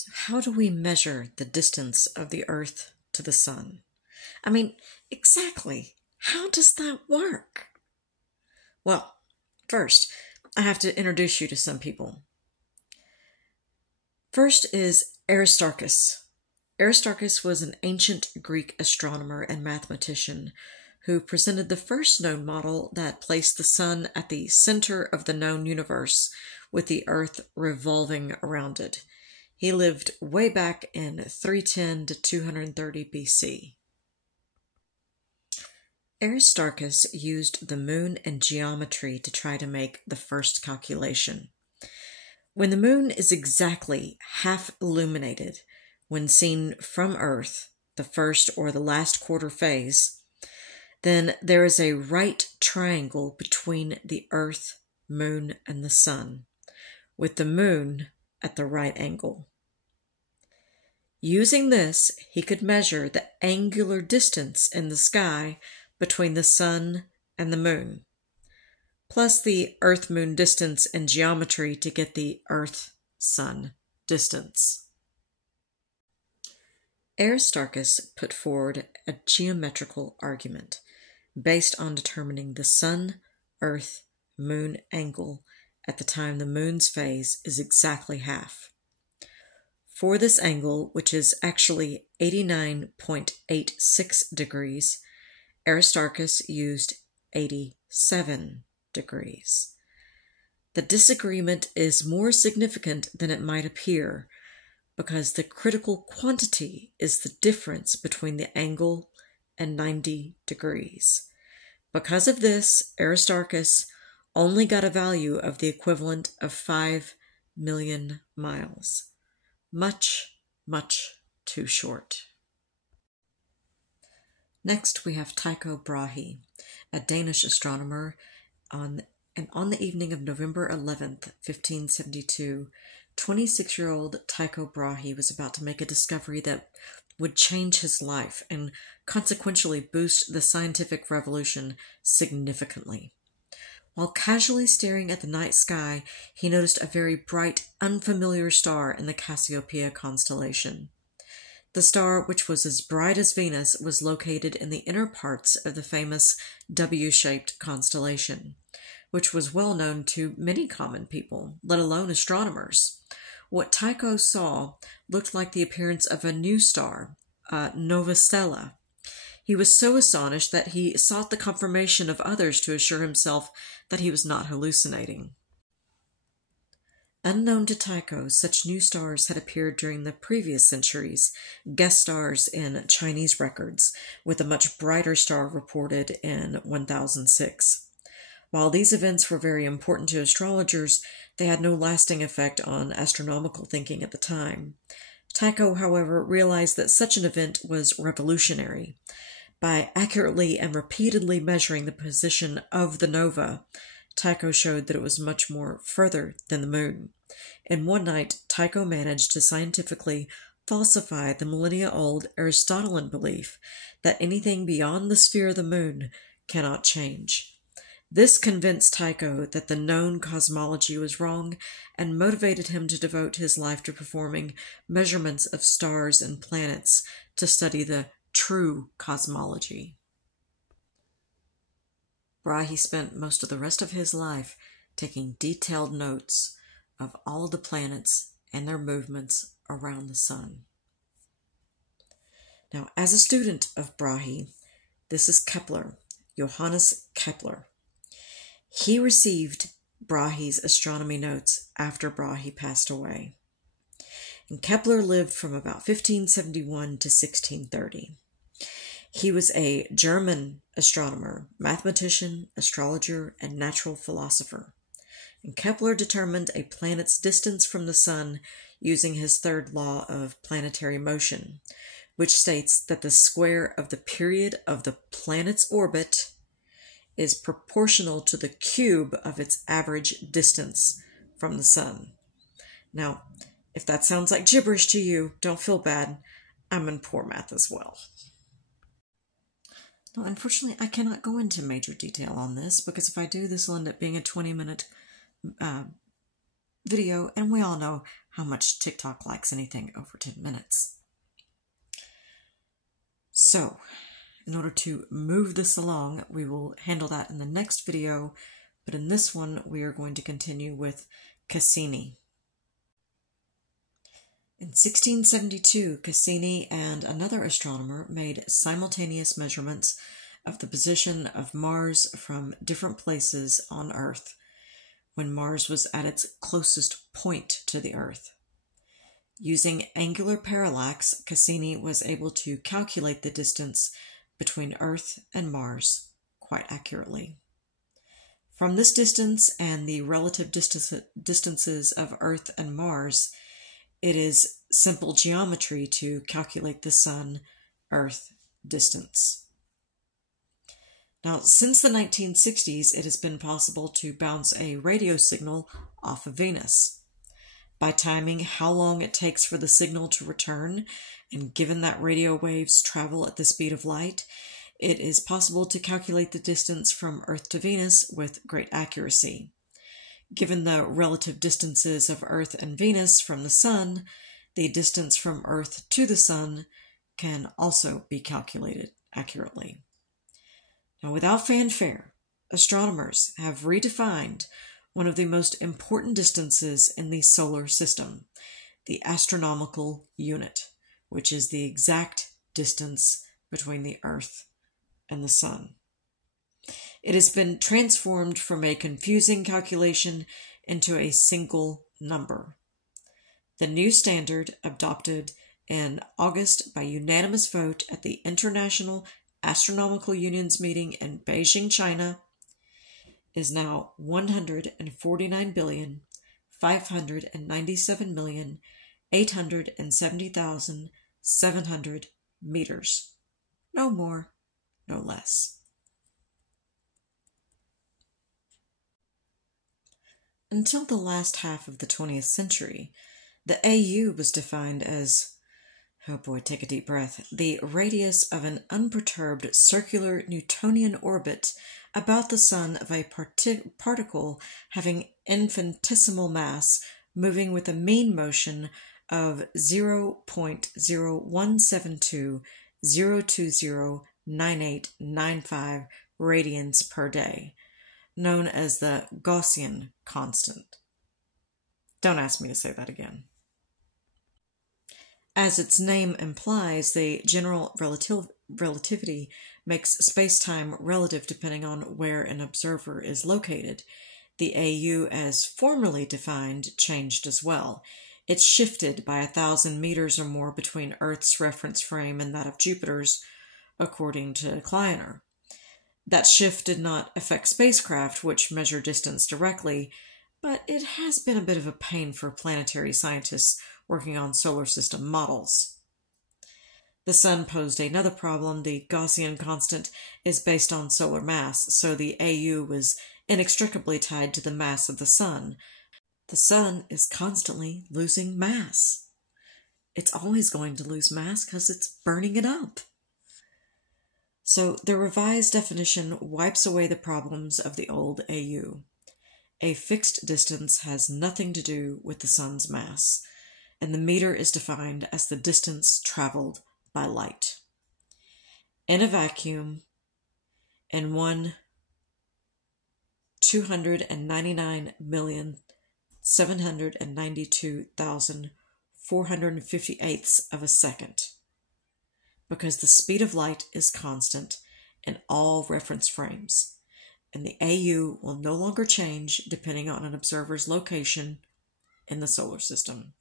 So how do we measure the distance of the Earth to the Sun? I mean, exactly, how does that work? Well, first, I have to introduce you to some people. First is Aristarchus. Aristarchus was an ancient Greek astronomer and mathematician who presented the first known model that placed the Sun at the center of the known universe, with the Earth revolving around it. He lived way back in 310 to 230 BC. Aristarchus used the moon and geometry to try to make the first calculation. When the moon is exactly half illuminated when seen from Earth, the first or the last quarter phase, then there is a right triangle between the Earth, moon, and the Sun, with the moon at the right angle. Using this, he could measure the angular distance in the sky between the Sun and the moon, plus the Earth-Moon distance in geometry to get the Earth-Sun distance. Aristarchus put forward a geometrical argument based on determining the Sun-Earth-Moon angle at the time the moon's phase is exactly half. For this angle, which is actually 89.86 degrees, Aristarchus used 87 degrees. The disagreement is more significant than it might appear, because the critical quantity is the difference between the angle and 90 degrees. Because of this, Aristarchus only got a value of the equivalent of 5 million miles. Much, much too short. Next, we have Tycho Brahe, a Danish astronomer. On the evening of November 11th, 1572, 26-year-old Tycho Brahe was about to make a discovery that would change his life and consequentially boost the scientific revolution significantly. While casually staring at the night sky, he noticed a very bright, unfamiliar star in the Cassiopeia constellation. The star, which was as bright as Venus, was located in the inner parts of the famous W-shaped constellation, which was well known to many common people, let alone astronomers. What Tycho saw looked like the appearance of a new star, Nova Stella. He was so astonished that he sought the confirmation of others to assure himself that he was not hallucinating. Unknown to Tycho, such new stars had appeared during the previous centuries, guest stars in Chinese records, with a much brighter star reported in 1006. While these events were very important to astrologers, they had no lasting effect on astronomical thinking at the time. Tycho, however, realized that such an event was revolutionary. By accurately and repeatedly measuring the position of the nova, Tycho showed that it was much more further than the moon. In one night, Tycho managed to scientifically falsify the millennia-old Aristotelian belief that anything beyond the sphere of the moon cannot change. This convinced Tycho that the known cosmology was wrong and motivated him to devote his life to performing measurements of stars and planets to study the true cosmology. Brahe spent most of the rest of his life taking detailed notes of all the planets and their movements around the sun. Now, as a student of Brahe, this is Kepler, Johannes Kepler. He received Brahe's astronomy notes after Brahe passed away. And Kepler lived from about 1571 to 1630. He was a German astronomer, mathematician, astrologer, and natural philosopher. And Kepler determined a planet's distance from the sun using his third law of planetary motion, which states that the square of the period of the planet's orbit is proportional to the cube of its average distance from the sun. Now, if that sounds like gibberish to you, don't feel bad. I'm in poor math as well. Now, unfortunately, I cannot go into major detail on this, because if I do, this will end up being a 20-minute video, and we all know how much TikTok likes anything over 10 minutes. So, in order to move this along, we will handle that in the next video, but in this one, we are going to continue with Cassini. In 1672, Cassini and another astronomer made simultaneous measurements of the position of Mars from different places on Earth when Mars was at its closest point to the Earth. Using angular parallax, Cassini was able to calculate the distance between Earth and Mars quite accurately. From this distance and the relative distances of Earth and Mars, it is simple geometry to calculate the Sun-Earth distance. Now, since the 1960s, it has been possible to bounce a radio signal off of Venus. By timing how long it takes for the signal to return, and given that radio waves travel at the speed of light, it is possible to calculate the distance from Earth to Venus with great accuracy. Given the relative distances of Earth and Venus from the Sun, the distance from Earth to the Sun can also be calculated accurately. Now, without fanfare, astronomers have redefined one of the most important distances in the solar system, the astronomical unit, which is the exact distance between the Earth and the Sun. It has been transformed from a confusing calculation into a single number. The new standard, adopted in August by unanimous vote at the International Astronomical Union's meeting in Beijing, China, is now 149,597,870,700 meters. No more, no less. Until the last half of the 20th century, the AU was defined as, oh boy, take a deep breath, the radius of an unperturbed circular Newtonian orbit about the Sun of a particle having infinitesimal mass moving with a mean motion of 0.01720209895 radians per day, known as the Gaussian constant. Don't ask me to say that again. As its name implies, the general relativity makes space-time relative depending on where an observer is located. The AU, as formerly defined, changed as well. It shifted by 1,000 meters or more between Earth's reference frame and that of Jupiter's, according to Kleiner. That shift did not affect spacecraft, which measure distance directly, but it has been a bit of a pain for planetary scientists working on solar system models. The Sun posed another problem. The Gaussian constant is based on solar mass, so the AU was inextricably tied to the mass of the Sun. The Sun is constantly losing mass. It's always going to lose mass because it's burning it up. So the revised definition wipes away the problems of the old AU. A fixed distance has nothing to do with the Sun's mass, and the meter is defined as the distance traveled by light. In a vacuum, in 299,792,458ths of a second, because the speed of light is constant in all reference frames, and the AU will no longer change depending on an observer's location in the solar system.